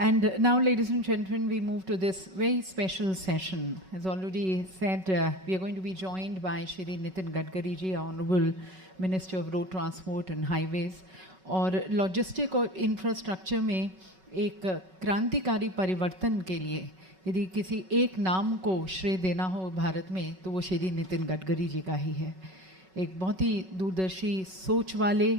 And now, ladies and gentlemen, we move to this very special session. As already said, we are going to be joined by Shri Nitin Gadkari ji, Hon'ble Minister of Road Transport and Highways. और logistic और infrastructure में एक क्रांतिकारी परिवर्तन के लिए यदि किसी एक नाम को श्रेय देना हो भारत में तो वो श्री नितिन गडकरी जी का ही है. एक बहुत ही दूरदर्शी सोच वाले,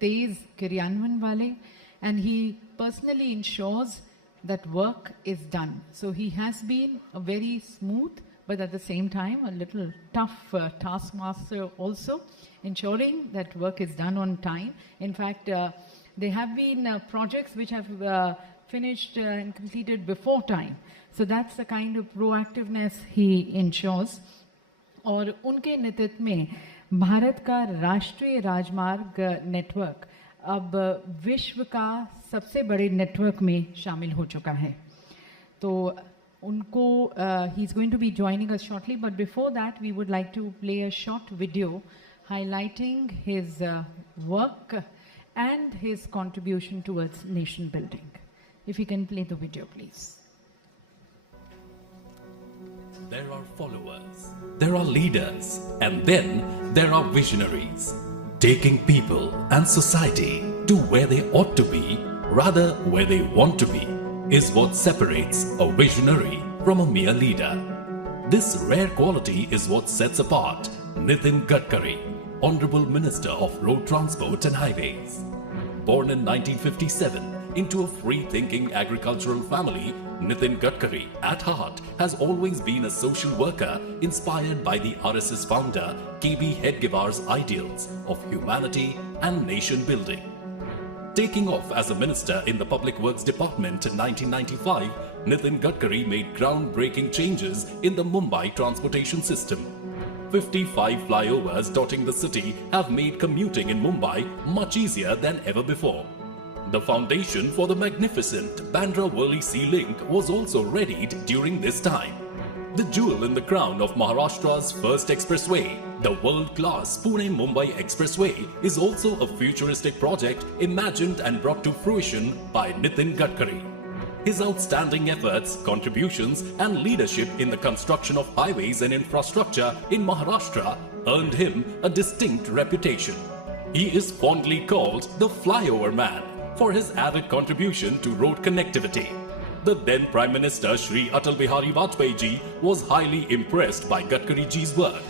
तेज क्रियान्वयन वाले, and he personally ensures that work is done. So he has been a very smooth but at the same time a little tough taskmaster also, ensuring that work is done on time. In fact, there have been projects which have finished and completed before time. So that's the kind of proactiveness he ensures. और उनके नेतृत्व में भारत का राष्ट्रीय राजमार्ग network अब विश्व का सबसे बड़े नेटवर्क में शामिल हो चुका है. तो उनको he is going to be joining us shortly, but before that we would like to play a short video highlighting his work and his contribution towards nation building. If you can play the video, please. There are followers, there are leaders, and then there are visionaries, taking people and society to where they ought to be, rather where they want to be, is what separates a visionary from a mere leader. This rare quality is what sets apart Nitin Gadkari, Honorable Minister of Road Transport and Highways. Born in 1957 into a free-thinking agricultural family, Nitin Gadkari, at heart, has always been a social worker inspired by the RSS founder KB Hedgewar's ideals of humanity and nation building. Taking off as a minister in the Public Works Department in 1995, Nitin Gadkari made groundbreaking changes in the Mumbai transportation system. 55 flyovers dotting the city have made commuting in Mumbai much easier than ever before. The foundation for the magnificent Bandra-Worli Sea Link was also readied during this time. The jewel in the crown of Maharashtra's first expressway, the world-class Pune-Mumbai Expressway, is also a futuristic project imagined and brought to fruition by Nitin Gadkari. His outstanding efforts, contributions and leadership in the construction of highways and infrastructure in Maharashtra earned him a distinct reputation. He is fondly called the Flyover Man for his added contribution to road connectivity. The then Prime Minister Shri Atal Bihari Vajpayee ji was highly impressed by Gadkari ji's work.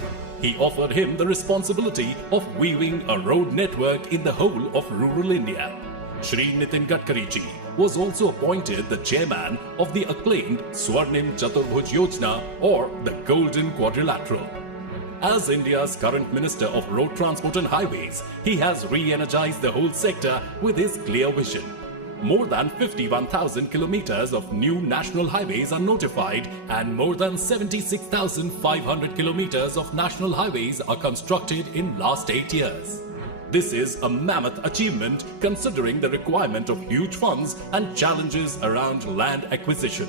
He offered him the responsibility of weaving a road network in the whole of rural India. Shri Nitin Gadkari ji was also appointed the chairman of the acclaimed Swarnim Chaturbhuj Yojana, or the Golden Quadrilateral. As India's current Minister of Road Transport and Highways, he has re-energized the whole sector with his clear vision. More than 51,000 kilometers of new national highways are notified and more than 76,500 kilometers of national highways are constructed in last 8 years. This is a mammoth achievement considering the requirement of huge funds and challenges around land acquisition.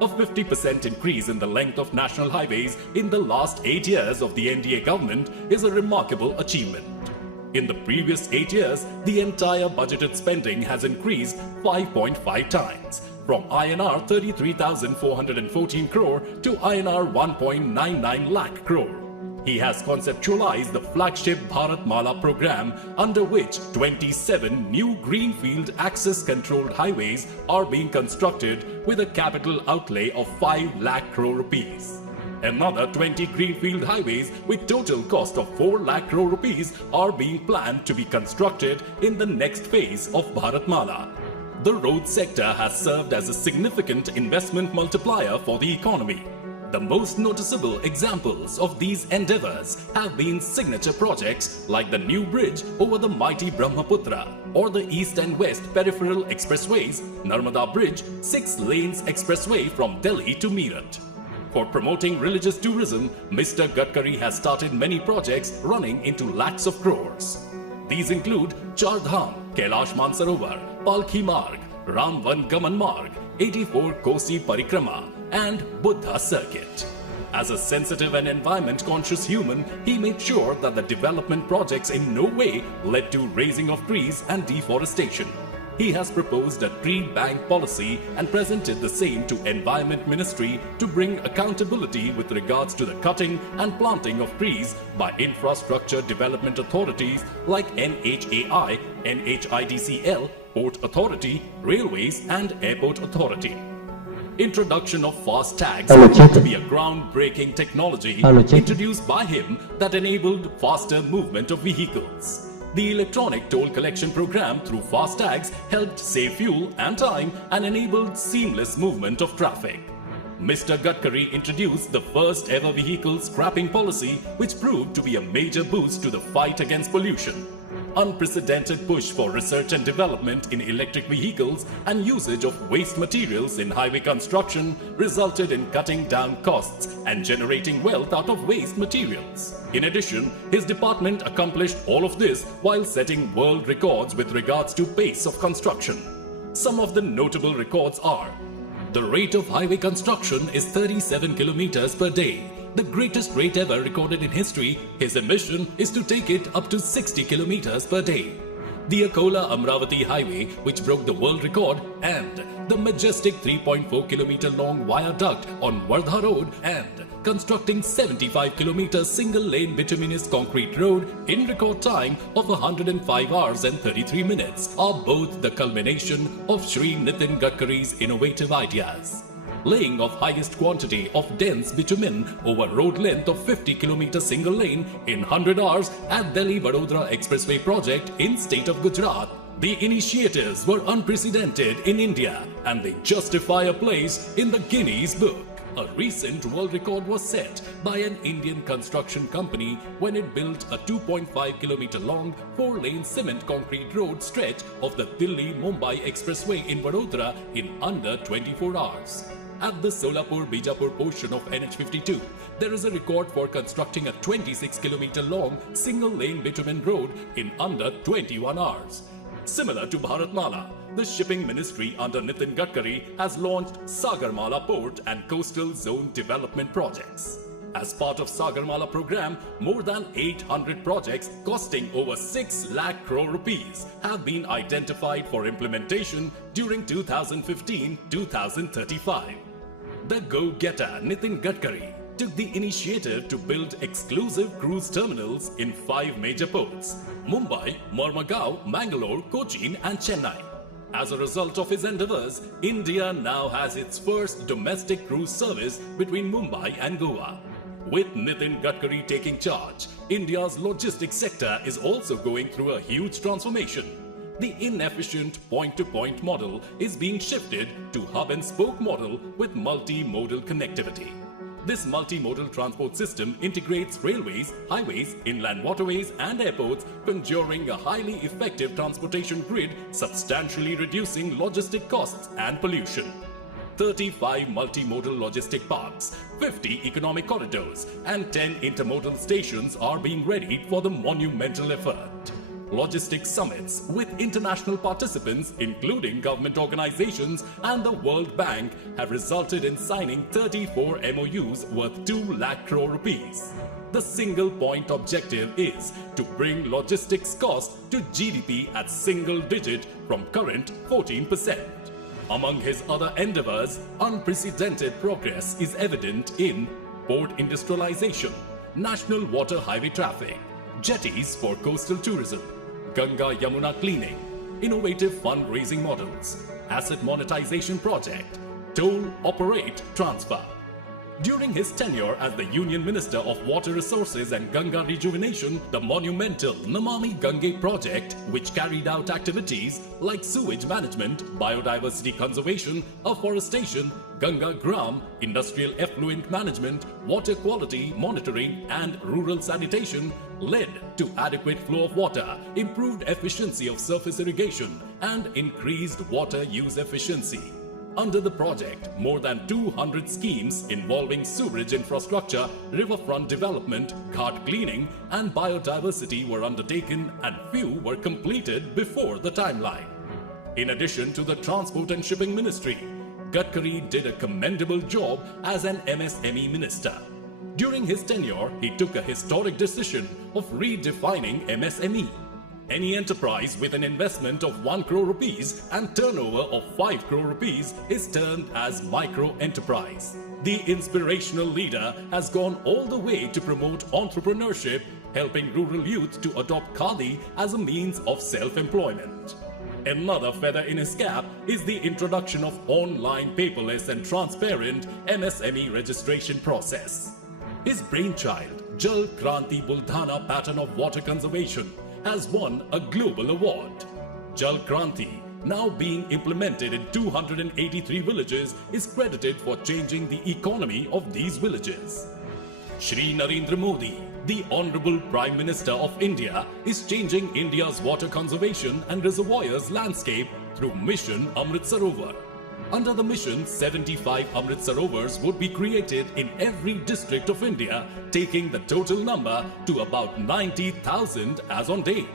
A 50% increase in the length of national highways in the last 8 years of the NDA government is a remarkable achievement. In the previous 8 years, the entire budgeted spending has increased 5.5 times, from INR 33,414 crore to INR 1.99 lakh crore. He has conceptualized the flagship Bharat Mala program, under which 27 new greenfield access-controlled highways are being constructed with a capital outlay of 5 lakh crore rupees. Another 20 greenfield highways with total cost of 4 lakh crore rupees are being planned to be constructed in the next phase of Bharat Mala. The road sector has served as a significant investment multiplier for the economy. The most noticeable examples of these endeavors have been signature projects like the new bridge over the mighty Brahmaputra, or the east and west peripheral expressways, Narmada Bridge, 6 lanes expressway from Delhi to Meerut. For promoting religious tourism, Mr. Gadkari has started many projects running into lakhs of crores. These include Char Dham, Kailash Mansarovar, Palki Marg, Ramvan Gaman Marg, 84 Kosi Parikrama, and Buddha Circuit. As a sensitive and environment-conscious human, he made sure that the development projects in no way led to razing of trees and deforestation. He has proposed a tree bank policy and presented the same to Environment Ministry to bring accountability with regards to the cutting and planting of trees by infrastructure development authorities like NHAI, NHIDCL, Port Authority, Railways and Airport Authority. Introduction of fast tags proved to be a groundbreaking technology introduced by him that enabled faster movement of vehicles. The electronic toll collection program through fast tags helped save fuel and time and enabled seamless movement of traffic. Mr. Gadkari introduced the first ever vehicle scrapping policy, which proved to be a major boost to the fight against pollution. Unprecedented push for research and development in electric vehicles and usage of waste materials in highway construction resulted in cutting down costs and generating wealth out of waste materials. In addition, his department accomplished all of this while setting world records with regards to pace of construction. Some of the notable records are: the rate of highway construction is 37 kilometers per day. The greatest rate ever recorded in history. His ambition is to take it up to 60 kilometers per day. The Akola-Amravati highway, which broke the world record, and the majestic 3.4 kilometer long viaduct on Wardha Road, and constructing 75 kilometer single lane bituminous concrete road in record time of 105 hours and 33 minutes are both the culmination of Shri Nitin Gadkari's innovative ideas. Laying of highest quantity of dense bitumen over road length of 50 km single lane in 100 hours at Delhi-Vadodara Expressway project in state of Gujarat. The initiatives were unprecedented in India and they justify a place in the Guinness Book. A recent world record was set by an Indian construction company when it built a 2.5 km long 4-lane cement concrete road stretch of the Delhi-Mumbai Expressway in Vadodara in under 24 hours. At the Solapur-Bijapur portion of NH52, there is a record for constructing a 26 km long single-lane bitumen road in under 21 hours. Similar to Bharatmala, the shipping ministry under Nitin Gadkari has launched Sagarmala Port and Coastal Zone Development Projects. As part of Sagarmala program, more than 800 projects costing over 6 lakh crore rupees have been identified for implementation during 2015-2035. The go-getter Nitin Gadkari took the initiative to build exclusive cruise terminals in 5 major ports: Mumbai, Mormugao, Mangalore, Cochin and Chennai. As a result of his endeavors, India now has its first domestic cruise service between Mumbai and Goa. With Nitin Gadkari taking charge, India's logistics sector is also going through a huge transformation. The inefficient point-to-point model is being shifted to hub-and-spoke model with multimodal connectivity. This multimodal transport system integrates railways, highways, inland waterways and airports, conjuring a highly effective transportation grid, substantially reducing logistic costs and pollution. 35 multimodal logistic parks, 50 economic corridors and 10 intermodal stations are being readied for the monumental effort. Logistics summits with international participants including government organizations and the World Bank have resulted in signing 34 MOUs worth 2 lakh crore rupees. The single point objective is to bring logistics cost to GDP at single digit from current 14%. Among his other endeavors, unprecedented progress is evident in port industrialization, national water highway traffic, jetties for coastal tourism, Ganga Yamuna cleaning, innovative fundraising models, asset monetization project, toll, operate, transfer. During his tenure as the Union Minister of Water Resources and Ganga Rejuvenation, the monumental Namami Gange project, which carried out activities like sewage management, biodiversity conservation, afforestation, Ganga Gram, industrial effluent management, water quality monitoring and rural sanitation, led to adequate flow of water, improved efficiency of surface irrigation and increased water use efficiency. Under the project, more than 200 schemes involving sewerage infrastructure, riverfront development, ghat cleaning and biodiversity were undertaken and few were completed before the timeline. In addition to the Transport and Shipping Ministry, Gadkari did a commendable job as an MSME minister. During his tenure, he took a historic decision of redefining MSME. Any enterprise with an investment of 1 crore rupees and turnover of 5 crore rupees is termed as micro enterprise. The inspirational leader has gone all the way to promote entrepreneurship, helping rural youth to adopt khadi as a means of self-employment. Another feather in his cap is the introduction of online paperless and transparent MSME registration process. His brainchild, Jal Kranti Buldhana pattern of water conservation, has won a global award. Jal Kranti, now being implemented in 283 villages, is credited for changing the economy of these villages. Shri Narendra Modi, the Honorable Prime Minister of India, is changing India's water conservation and reservoirs landscape through Mission Amrit Sarovar. Under the mission, 75 Amrit Sarovars would be created in every district of India, taking the total number to about 90,000 as on date.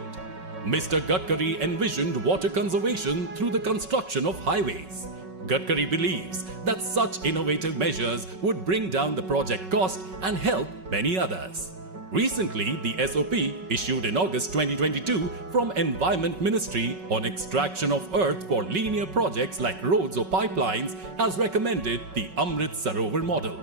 Mr. Gadkari envisioned water conservation through the construction of highways. Gadkari believes that such innovative measures would bring down the project cost and help many others. Recently, the SOP issued in August 2022 from Environment Ministry on extraction of earth for linear projects like roads or pipelines has recommended the Amrit Sarovar model.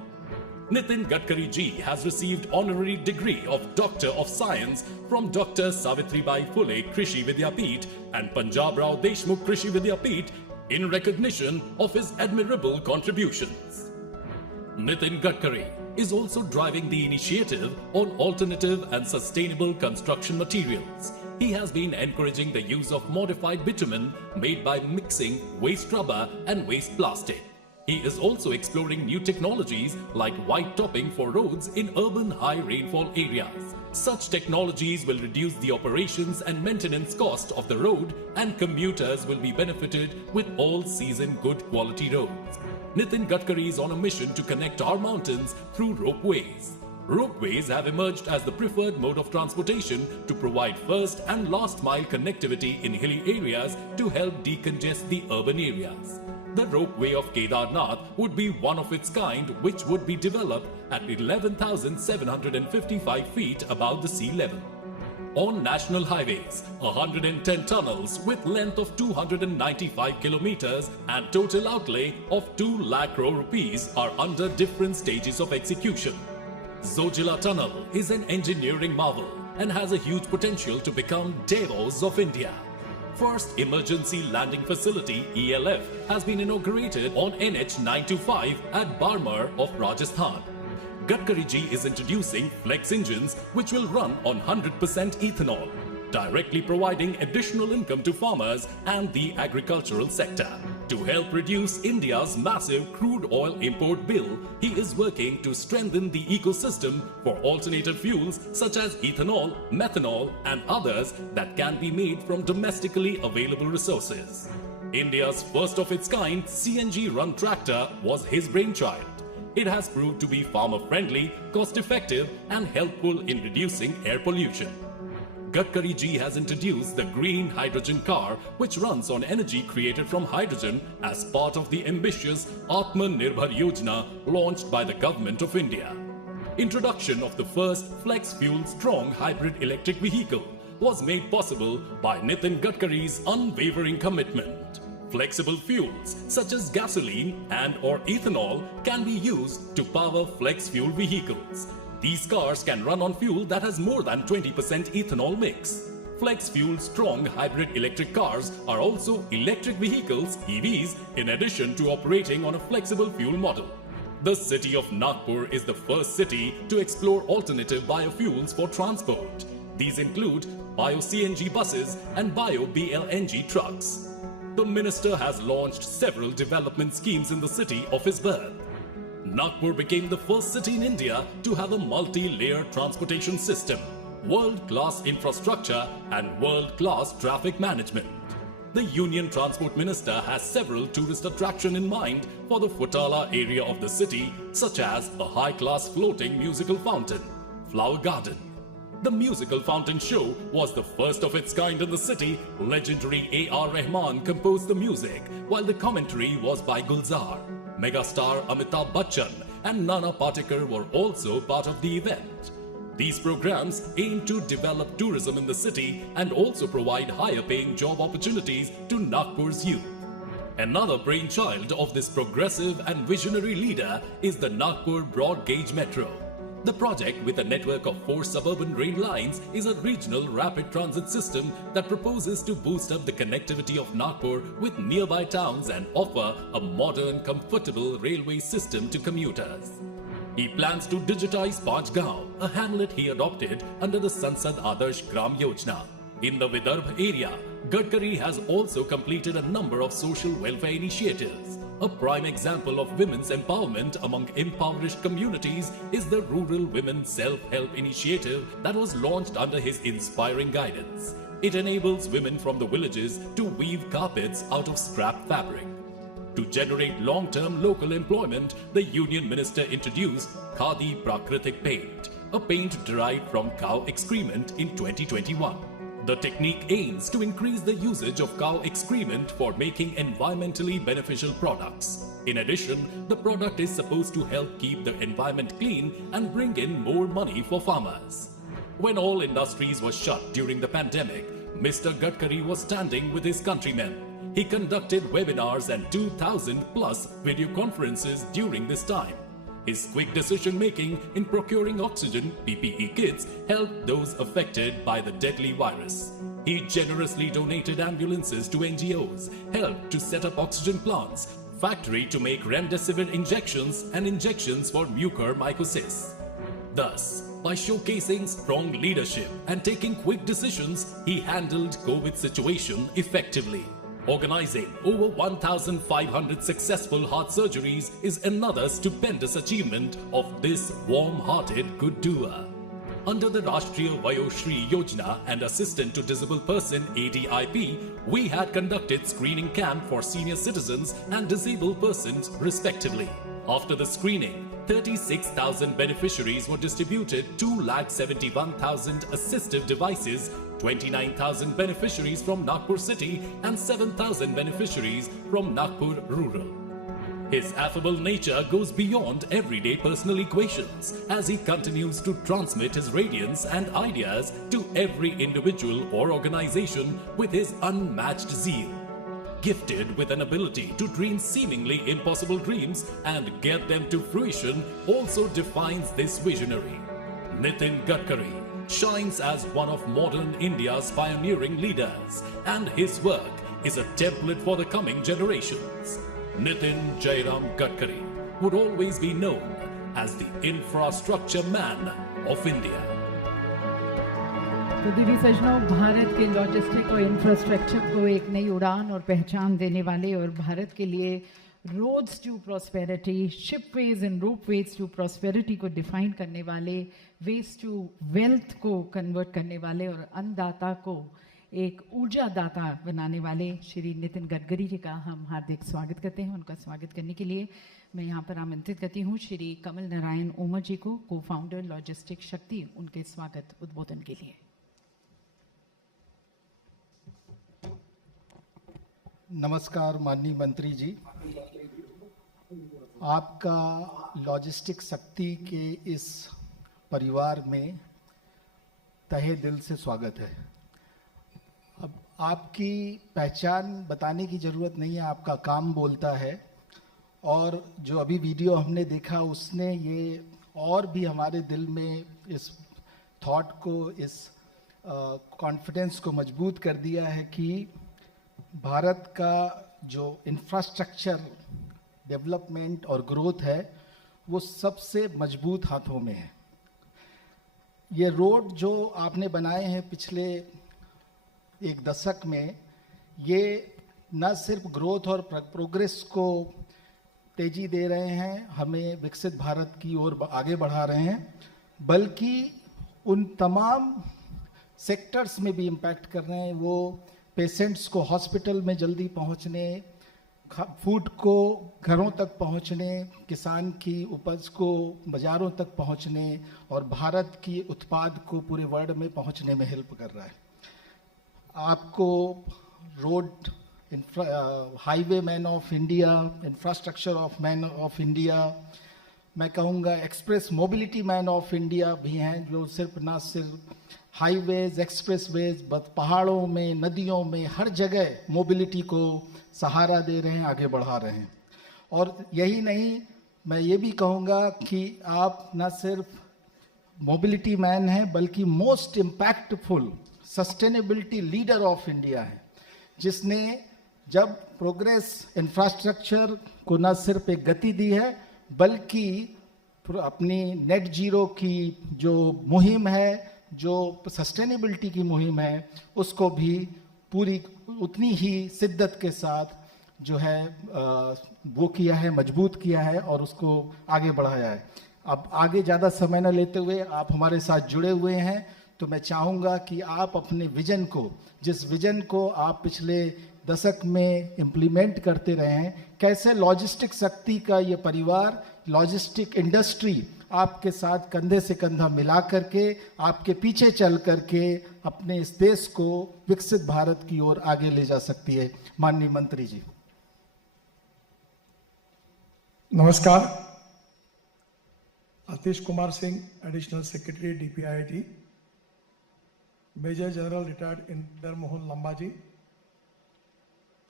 Nitin Gadkari ji has received honorary degree of Doctor of Science from Dr. Savitribai Phule Krishi Vidyapeeth and Punjab Rao Deshmukh Krishi Vidyapeeth in recognition of his admirable contributions. Nitin Gadkari is also driving the initiative on alternative and sustainable construction materials. He has been encouraging the use of modified bitumen made by mixing waste rubber and waste plastic. He is also exploring new technologies like white topping for roads in urban high rainfall areas. Such technologies will reduce the operations and maintenance cost of the road, and commuters will be benefited with all-season good quality roads. Nitin Gadkari is on a mission to connect our mountains through ropeways. Ropeways have emerged as the preferred mode of transportation to provide first and last mile connectivity in hilly areas to help decongest the urban areas. The ropeway of Kedarnath would be one of its kind, which would be developed at 11,755 feet above the sea level. On national highways, 110 tunnels with length of 295 kilometers and total outlay of 2 lakh crore rupees are under different stages of execution. Zojila Tunnel is an engineering marvel and has a huge potential to become Davos of India. First Emergency Landing Facility ELF has been inaugurated on NH 925 at Barmer of Rajasthan. Gadkari ji is introducing flex engines which will run on 100% ethanol, directly providing additional income to farmers and the agricultural sector. To help reduce India's massive crude oil import bill, he is working to strengthen the ecosystem for alternative fuels such as ethanol, methanol, and others that can be made from domestically available resources. India's first of its kind CNG-run tractor was his brainchild. It has proved to be farmer-friendly, cost-effective, and helpful in reducing air pollution. Gadkari ji has introduced the green hydrogen car, which runs on energy created from hydrogen as part of the ambitious Atmanirbhar Yojana launched by the Government of India. Introduction of the first flex-fuel strong hybrid electric vehicle was made possible by Nitin Gadkari's unwavering commitment. Flexible fuels such as gasoline and or ethanol can be used to power flex fuel vehicles. These cars can run on fuel that has more than 20% ethanol mix. Flex fuel strong hybrid electric cars are also electric vehicles, EVs, in addition to operating on a flexible fuel model. The city of Nagpur is the first city to explore alternative biofuels for transport. These include bio-CNG buses and bio-BLNG trucks. The minister has launched several development schemes in the city of his birth. Nagpur became the first city in India to have a multi-layered transportation system, world-class infrastructure, and world-class traffic management. The Union Transport Minister has several tourist attractions in mind for the Futala area of the city, such as a high-class floating musical fountain, flower garden. The musical fountain show was the first of its kind in the city. Legendary A.R. Rahman composed the music, while the commentary was by Gulzar. Megastar Amitabh Bachchan and Nana Patekar were also part of the event. These programs aim to develop tourism in the city and also provide higher paying job opportunities to Nagpur's youth. Another brainchild of this progressive and visionary leader is the Nagpur Broad Gauge Metro. The project, with a network of 4 suburban rail lines, is a regional rapid transit system that proposes to boost up the connectivity of Nagpur with nearby towns and offer a modern, comfortable railway system to commuters. He plans to digitize Panchgaon, a hamlet he adopted under the Sansad Adarsh Gram Yojana. In the Vidarbha area, Gadkari has also completed a number of social welfare initiatives. A prime example of women's empowerment among impoverished communities is the Rural Women Self-Help Initiative that was launched under his inspiring guidance. It enables women from the villages to weave carpets out of scrap fabric. To generate long-term local employment, the Union Minister introduced Khadi Prakritik Paint, a paint derived from cow excrement in 2021. The technique aims to increase the usage of cow excrement for making environmentally beneficial products. In addition, the product is supposed to help keep the environment clean and bring in more money for farmers. When all industries were shut during the pandemic, Mr. Gadkari was standing with his countrymen. He conducted webinars and 2,000 plus video conferences during this time. His quick decision-making in procuring oxygen PPE kits helped those affected by the deadly virus. He generously donated ambulances to NGOs, helped to set up oxygen plants, factory to make remdesivir injections and injections for mucormycosis. Thus, by showcasing strong leadership and taking quick decisions, he handled COVID situation effectively. Organizing over 1,500 successful heart surgeries is another stupendous achievement of this warm-hearted good doer. Under the Rashtriya Vayoshri Yojana and Assistant to Disabled Person ADIP, we had conducted screening camp for senior citizens and disabled persons respectively. After the screening, 36,000 beneficiaries were distributed 2,71,000 assistive devices, 29,000 beneficiaries from Nagpur city and 7,000 beneficiaries from Nagpur rural. His affable nature goes beyond everyday personal equations as he continues to transmit his radiance and ideas to every individual or organization with his unmatched zeal. Gifted with an ability to dream seemingly impossible dreams and get them to fruition also defines this visionary. Nitin Gadkari shines as one of modern India's pioneering leaders, and his work is a template for the coming generations. Nitin Jairam Gadkari would always be known as the infrastructure man of India. तो दीदी सजनों, भारत के logistic और infrastructure को एक नई उड़ान और पहचान देने वाले और भारत के लिए roads to prosperity, shipways and ropeways to prosperity को डिफाइन करने वाले, वेस्ट टू वेल्थ को कन्वर्ट करने वाले और अन्नदाता को एक ऊर्जा दाता बनाने वाले श्री नितिन गडकरी जी का हम हार्दिक स्वागत करते हैं। उनका स्वागत करने के लिए मैं यहाँ पर आमंत्रित करती हूँ श्री कमल नारायण ओमर जी को, को फाउंडर लॉजिस्टिक शक्ति, उनके स्वागत उद्बोधन के लिए। नमस्कार माननीय मंत्री जी, आपका लॉजिस्टिक शक्ति के इस परिवार में तहे दिल से स्वागत है। अब आपकी पहचान बताने की ज़रूरत नहीं है, आपका काम बोलता है। और जो अभी वीडियो हमने देखा उसने ये और भी हमारे दिल में इस थॉट को, इस कॉन्फिडेंस को मजबूत कर दिया है कि भारत का जो इंफ्रास्ट्रक्चर डेवलपमेंट और ग्रोथ है वो सबसे मजबूत हाथों में है। ये रोड जो आपने बनाए हैं पिछले एक दशक में, ये न सिर्फ ग्रोथ और प्रोग्रेस को तेजी दे रहे हैं, हमें विकसित भारत की ओर आगे बढ़ा रहे हैं, बल्कि उन तमाम सेक्टर्स में भी इम्पैक्ट कर रहे हैं। वो पेशेंट्स को हॉस्पिटल में जल्दी पहुंचने, फूड को घरों तक पहुंचने, किसान की उपज को बाज़ारों तक पहुंचने और भारत की उत्पाद को पूरे वर्ल्ड में पहुंचने में हेल्प कर रहा है। आपको road highway man of India, infrastructure of man of India मैं कहूँगा express mobility man of India भी हैं, जो ना सिर्फ हाईवेज, एक्सप्रेसवेज, बस पहाड़ों में, नदियों में, हर जगह मोबिलिटी को सहारा दे रहे हैं, आगे बढ़ा रहे हैं। और यही नहीं, मैं ये भी कहूँगा कि आप ना सिर्फ मोबिलिटी मैन हैं, बल्कि most impactful sustainability leader of India है, जिसने जब प्रोग्रेस इंफ्रास्ट्रक्चर को न सिर्फ एक गति दी है, बल्कि अपनी नेट जीरो की जो मुहिम है, जो सस्टेनेबिलिटी की मुहिम है, उसको भी पूरी उतनी ही शिद्दत के साथ जो है वो किया है, मजबूत किया है और उसको आगे बढ़ाया है। अब आगे ज़्यादा समय न लेते हुए, आप हमारे साथ जुड़े हुए हैं, तो मैं चाहूँगा कि आप अपने विजन को, जिस विजन को आप पिछले दशक में इम्प्लीमेंट करते रहे हैं, कैसे लॉजिस्टिक शक्ति का ये परिवार, लॉजिस्टिक इंडस्ट्री आपके साथ कंधे से कंधा मिला करके, आपके पीछे चल करके अपने इस देश को विकसित भारत की ओर आगे ले जा सकती है। माननीय मंत्री जी। नमस्कार। Atish Kumar Singh, additional secretary DPIIT, major general retired Inder Mohan Lambaji,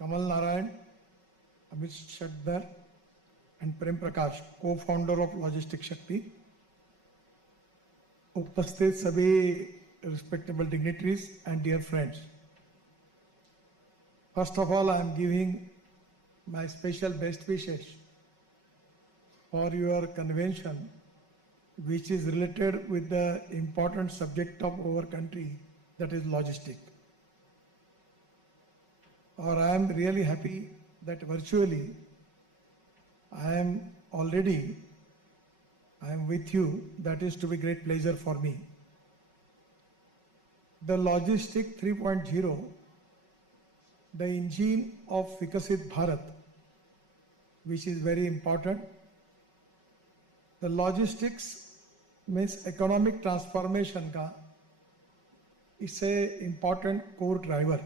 Kamal Narayan, Amit Shakdar and Prem Prakash, co-founder of logistic Shakti, उपस्थित सभी respectable dignitaries and dear friends. First of all, I am giving my special best wishes for your convention, which is related with the important subject of our country, that is logistic. Or I am really happy that virtually I am with you. That is to be great pleasure for me. The logistic 3.0, the engine of Viksit Bharat, which is very important. The logistics means economic transformation का इससे important core driver.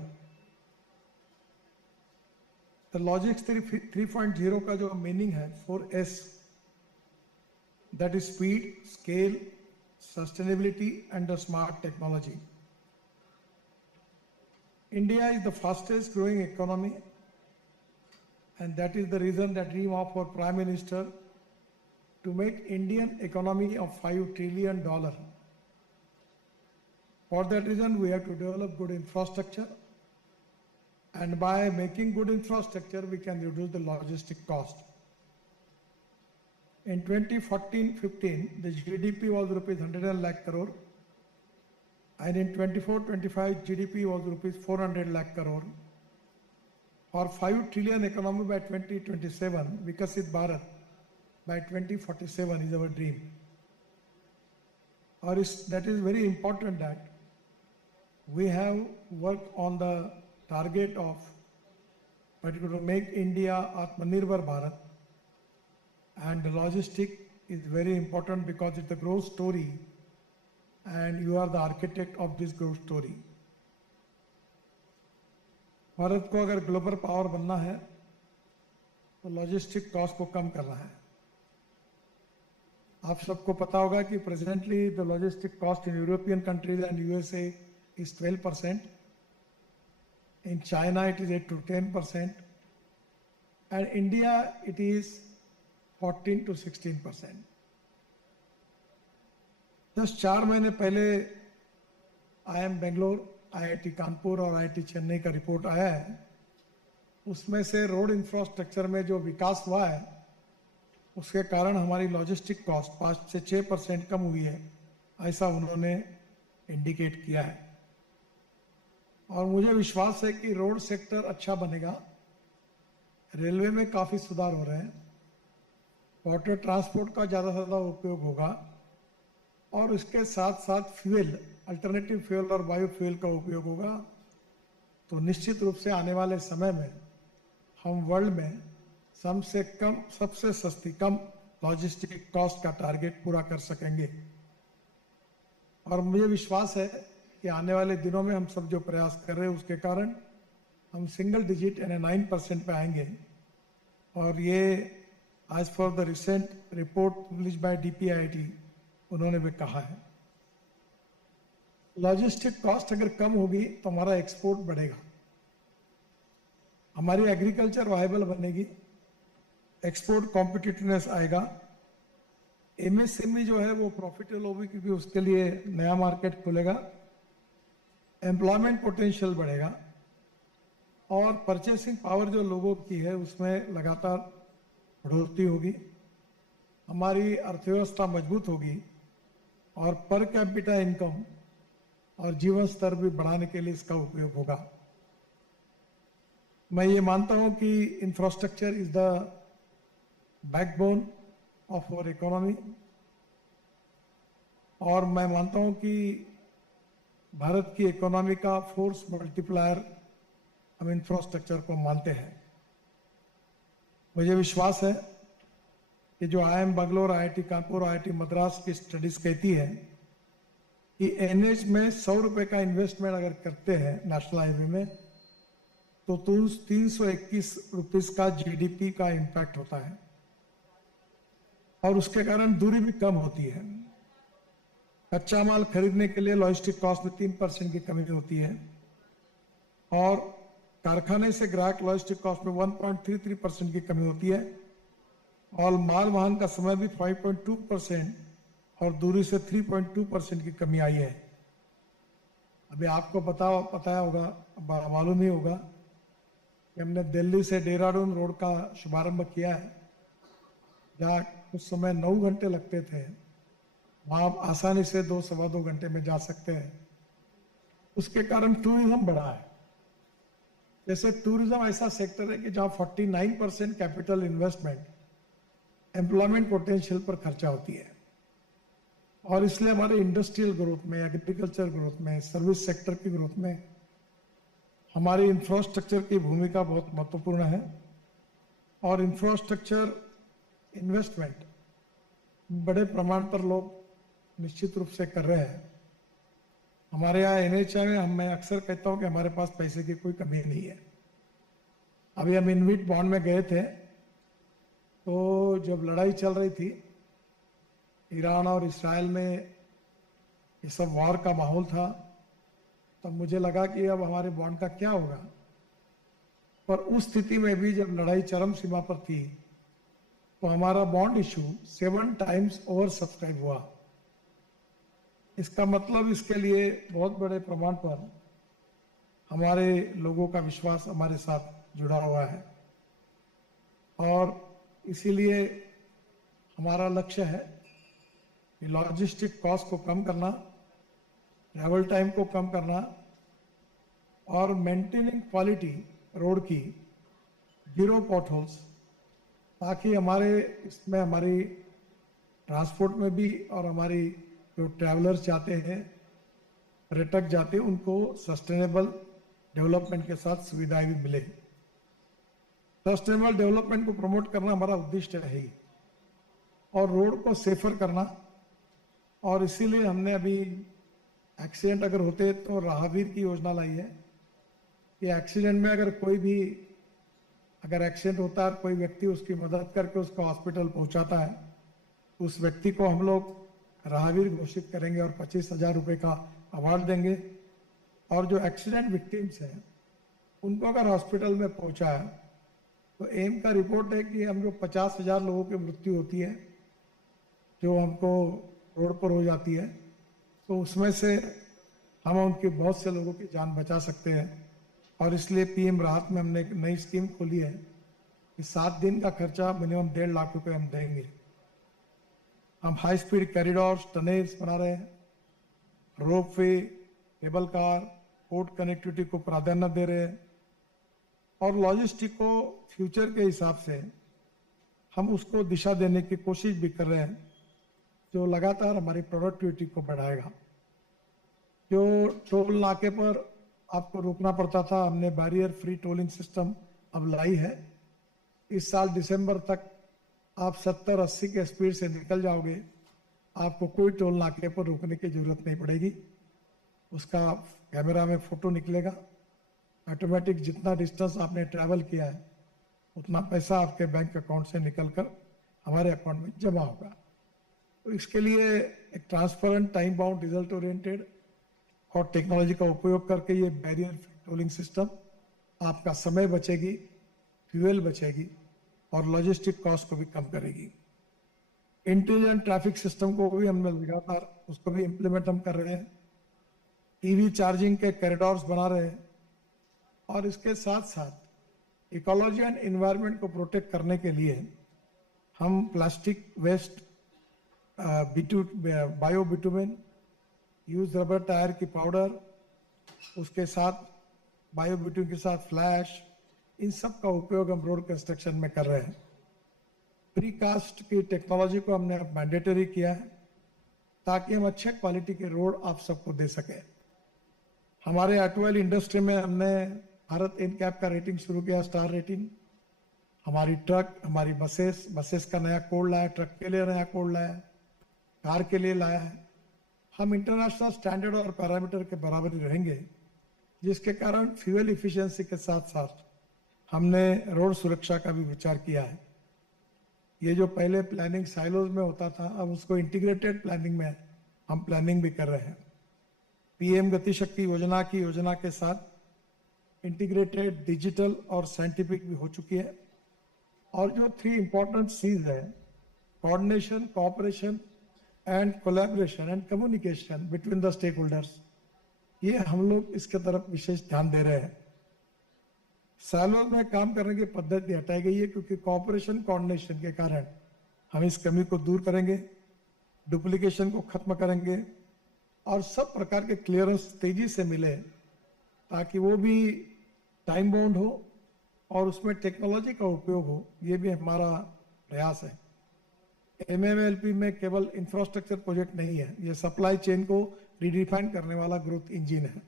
The logistics 3.0 का जो meaning है 4S, that is speed, scale, sustainability and the smart technology. India is the fastest growing economy, and that is the reason, the dream of our Prime Minister to make Indian economy of $5 trillion. For that reason, we have to develop good infrastructure, and by making good infrastructure, we can reduce the logistic cost. In 2014-15, the GDP was rupees 100 lakh crore, and in 24-25, GDP was rupees 400 lakh crore. For 5 trillion economy by 2027, Viksit Bharat by 2047 is our dream. That is very important that we have worked on the target of particular make India Atmanirbhar Bharat, and the logistic is very important because it's a growth story, and you are the architect of this growth story. Bharat को अगर global power बनना है तो logistic cost को कम करना है। आप सबको पता होगा कि presently the logistic cost in European countries and USA is 12%. In China it is 8 to 10%, and India it is 14 to 16%. just 4 महीने पहले IIM बेंगलोर, IIT कानपुर और IIT चेन्नई का रिपोर्ट आया है। उसमें से रोड इंफ्रास्ट्रक्चर में जो विकास हुआ है उसके कारण हमारी लॉजिस्टिक कॉस्ट 5 से 6% कम हुई है, ऐसा उन्होंने इंडिकेट किया है। और मुझे विश्वास है कि रोड सेक्टर अच्छा बनेगा, रेलवे में काफ़ी सुधार हो रहे हैं, वाटर ट्रांसपोर्ट का ज़्यादा से ज़्यादा उपयोग होगा, और इसके साथ साथ फ्यूल, अल्टरनेटिव फ्यूल और बायो फ्यूल का उपयोग होगा। तो निश्चित रूप से आने वाले समय में हम वर्ल्ड में सबसे सस्ती कम लॉजिस्टिक कॉस्ट का टारगेट पूरा कर सकेंगे। और मुझे विश्वास है कि आने वाले दिनों में हम सब जो प्रयास कर रहे हैं उसके कारण हम सिंगल डिजिट यानी 9% पे आएंगे, और ये as for the recent report published by DPIIT, उन्होंने भी कहा है लॉजिस्टिक कॉस्ट अगर कम होगी तो हमारा एक्सपोर्ट बढ़ेगा, हमारी एग्रीकल्चर वायबल बनेगी, एक्सपोर्ट कॉम्पिटिटिवनेस आएगा, एमएसएमई जो है वो प्रॉफिटेबल होगी क्योंकि उसके लिए नया मार्केट खुलेगा, एम्प्लॉयमेंट पोटेंशियल बढ़ेगा और परचेसिंग पावर जो लोगों की है उसमें लगातार बढ़ोतरी होगी, हमारी अर्थव्यवस्था मजबूत होगी और पर कैपिटा इनकम और जीवन स्तर भी बढ़ाने के लिए इसका उपयोग होगा। मैं ये मानता हूं कि infrastructure is the backbone of our economy और मैं मानता हूं कि भारत की इकोनॉमी का फोर्स मल्टीप्लायर हम इंफ्रास्ट्रक्चर को मानते हैं। मुझे विश्वास है कि जो IIM Bangalore, IIT Kanpur, IIT Madras की स्टडीज कहती है कि NH में 100 रुपए का इन्वेस्टमेंट अगर करते हैं नेशनल हाईवे में तो 321 रुपीस का GDP का इम्पैक्ट होता है और उसके कारण दूरी भी कम होती है। कच्चा माल खरीदने के लिए लॉजिस्टिक कॉस्ट में 3% की कमी होती है और कारखाने से ग्राहक लॉजिस्टिक कॉस्ट में 1.33% की कमी होती है और माल वहन का समय भी 5.2% और दूरी से 3.2% की कमी आई है। अभी आपको पता होगा, मालूम ही होगा कि हमने दिल्ली से देहरादून रोड का शुभारंभ किया है, जहाँ उस समय 9 घंटे लगते थे, वहां आप आसानी से 2-2.25 घंटे में जा सकते हैं। उसके कारण टूरिज्म बढ़ा है। जैसे टूरिज्म ऐसा सेक्टर है कि जहां 49% कैपिटल इन्वेस्टमेंट एम्प्लॉयमेंट पोटेंशियल पर खर्चा होती है और इसलिए हमारे इंडस्ट्रियल ग्रोथ में, एग्रीकल्चर ग्रोथ में, सर्विस सेक्टर की ग्रोथ में हमारी इंफ्रास्ट्रक्चर की भूमिका बहुत महत्वपूर्ण है और इंफ्रास्ट्रक्चर इन्वेस्टमेंट बड़े प्रमाण पर लोग निश्चित रूप से कर रहे हैं। हमारे यहाँ NHI में मैं अक्सर कहता हूँ कि हमारे पास पैसे की कोई कमी नहीं है। अभी हम इनविट बॉन्ड में गए थे तो जब लड़ाई चल रही थी ईरान और इस्राइल में, ये सब वॉर का माहौल था, तब मुझे लगा कि अब हमारे बॉन्ड का क्या होगा। पर उस स्थिति में भी जब लड़ाई चरम सीमा पर थी तो हमारा bond issue 7 times over subscribe हुआ। इसका मतलब इसके लिए बहुत बड़े प्रमाण पर हमारे लोगों का विश्वास हमारे साथ जुड़ा हुआ है और इसीलिए हमारा लक्ष्य है कि लॉजिस्टिक कॉस्ट को कम करना, ट्रैवल टाइम को कम करना और मेंटेनिंग क्वालिटी रोड की, जीरो पॉटहोल्स, ताकि इसमें हमारी ट्रांसपोर्ट में भी और हमारी जो ट्रैवलर्स जाते हैं, पर्यटक जाते हैं, उनको सस्टेनेबल डेवलपमेंट के साथ सुविधाएं भी मिले। सस्टेनेबल डेवलपमेंट को प्रमोट करना हमारा उद्देश्य है ही और रोड को सेफर करना और इसीलिए हमने अभी एक्सीडेंट अगर होते तो राहगीर की योजना लाई है कि एक्सीडेंट में अगर कोई भी एक्सीडेंट होता है, कोई व्यक्ति उसकी मदद करके उसको हॉस्पिटल पहुंचाता है, उस व्यक्ति को हम लोग राहगीर घोषित करेंगे और 25,000 रुपए का अवार्ड देंगे और जो एक्सीडेंट विक्टिम्स हैं उनको अगर हॉस्पिटल में पहुंचा है तो एम का रिपोर्ट है कि हम जो 50,000 लोगों की मृत्यु होती है जो हमको रोड पर हो जाती है, तो उसमें से हम उनके बहुत से लोगों की जान बचा सकते हैं और इसलिए PM राहत में हमने एक नई स्कीम खोली है कि 7 दिन का खर्चा मिनिमम 1.5 लाख रुपए हम देंगे। हम हाई स्पीड कॉरिडोर्स, टनल्स बना रहे हैं, ropeway, cable car, port connectivity को प्राधान्य दे रहे हैं और लॉजिस्टिक को फ्यूचर के हिसाब से हम उसको दिशा देने की कोशिश भी कर रहे हैं जो लगातार हमारी प्रोडक्टिविटी को बढ़ाएगा। जो टोल नाके पर आपको रुकना पड़ता था, हमने बैरियर फ्री टोलिंग सिस्टम अब लाई है। इस साल दिसंबर तक आप 70-80 के स्पीड से निकल जाओगे, आपको कोई टोल नाके पर रुकने की जरूरत नहीं पड़ेगी। उसका कैमरा में फोटो निकलेगा, ऑटोमेटिक जितना डिस्टेंस आपने ट्रैवल किया है उतना पैसा आपके बैंक अकाउंट से निकलकर हमारे अकाउंट में जमा होगा। तो इसके लिए एक transparent, time bound, result oriented और टेक्नोलॉजी का उपयोग करके ये बैरियर फ्री टोलिंग सिस्टम आपका समय बचेगी, फ्यूल बचेगी और लॉजिस्टिक कॉस्ट को भी कम करेगी। इंटेलिजेंट ट्रैफिक सिस्टम को भी हमने लगातार उसको भी इम्प्लीमेंट हम कर रहे हैं। ईवी चार्जिंग के कॉरिडोर्स बना रहे हैं और इसके साथ साथ इकोलॉजी एंड एनवायरनमेंट को प्रोटेक्ट करने के लिए हम plastic waste, bio bitumen, use rubber tyre की पाउडर, उसके साथ बायो बिटुमेन के साथ फ्लैश, इन सब का उपयोग हम रोड कंस्ट्रक्शन में कर रहे हैं। प्रीकास्ट की टेक्नोलॉजी को हमने अब मैंडेटरी किया है ताकि हम अच्छे क्वालिटी के रोड आप सबको दे सके। हमारे ऑटोमोबाइल इंडस्ट्री में हमने भारत एनकैप का रेटिंग शुरू किया, स्टार रेटिंग। हमारी ट्रक, हमारी बसेस का नया कोड लाया, ट्रक के लिए नया कोड लाया, कार के लिए लाया है। हम इंटरनेशनल स्टैंडर्ड और पैरामीटर के बराबर ही रहेंगे, जिसके कारण फ्यूल इफिशिएंसी के साथ साथ हमने रोड सुरक्षा का भी विचार किया है। ये जो पहले प्लानिंग साइलोज में होता था, अब उसको इंटीग्रेटेड प्लानिंग में हम प्लानिंग भी कर रहे हैं। पीएम गति शक्ति योजना के साथ इंटीग्रेटेड, डिजिटल और साइंटिफिक भी हो चुकी है। और जो 3 इंपॉर्टेंट सीज है, coordination, cooperation and collaboration and communication between the stakeholders, ये हम लोग इसके तरफ विशेष ध्यान दे रहे हैं। सालों में काम करने की पद्धति हटाई गई है क्योंकि कोऑपरेशन, कोऑर्डिनेशन के कारण हम इस कमी को दूर करेंगे, डुप्लीकेशन को खत्म करेंगे और सब प्रकार के क्लियरेंस तेजी से मिले ताकि वो भी टाइम बाउंड हो और उसमें टेक्नोलॉजी का उपयोग हो। ये भी हमारा प्रयास है। एमएमएलपी में केवल इंफ्रास्ट्रक्चर प्रोजेक्ट नहीं है, ये सप्लाई चेन को रिडिफाइन करने वाला ग्रोथ इंजन है।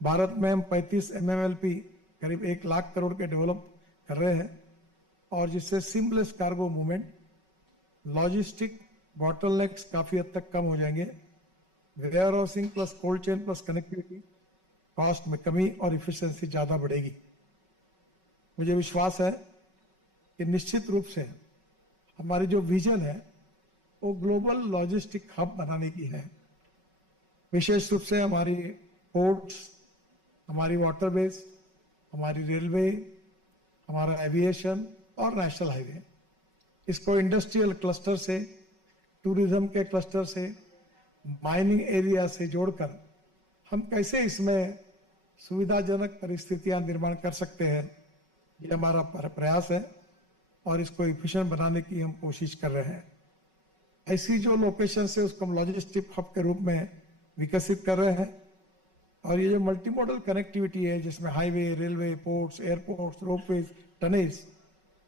भारत में हम 35 एमएमएलपी करीब 1 लाख करोड़ के डेवलप कर रहे हैं और जिससे seamless cargo movement, logistic bottlenecks काफी हद तक कम हो जाएंगे। Warehousing plus cold chain plus connectivity, cost में कमी और इफिशिएंसी ज्यादा बढ़ेगी। मुझे विश्वास है कि निश्चित रूप से हमारी जो विजन है वो ग्लोबल लॉजिस्टिक हब बनाने की है। विशेष रूप से हमारी पोर्ट्स, हमारी वाटरवेज, हमारी रेलवे, हमारा एविएशन और नेशनल हाईवे, इसको इंडस्ट्रियल क्लस्टर से, टूरिज्म के क्लस्टर से, माइनिंग एरिया से जोड़कर हम कैसे इसमें सुविधाजनक परिस्थितियां निर्माण कर सकते हैं, ये हमारा प्रयास है और इसको इफिशिएंट बनाने की हम कोशिश कर रहे हैं। ऐसी जो लोकेशन है उसको हम लॉजिस्टिक हब के रूप में विकसित कर रहे हैं और ये जो मल्टीमोडल कनेक्टिविटी है जिसमें highway, railway, ports, airports, ropeways, tunnels,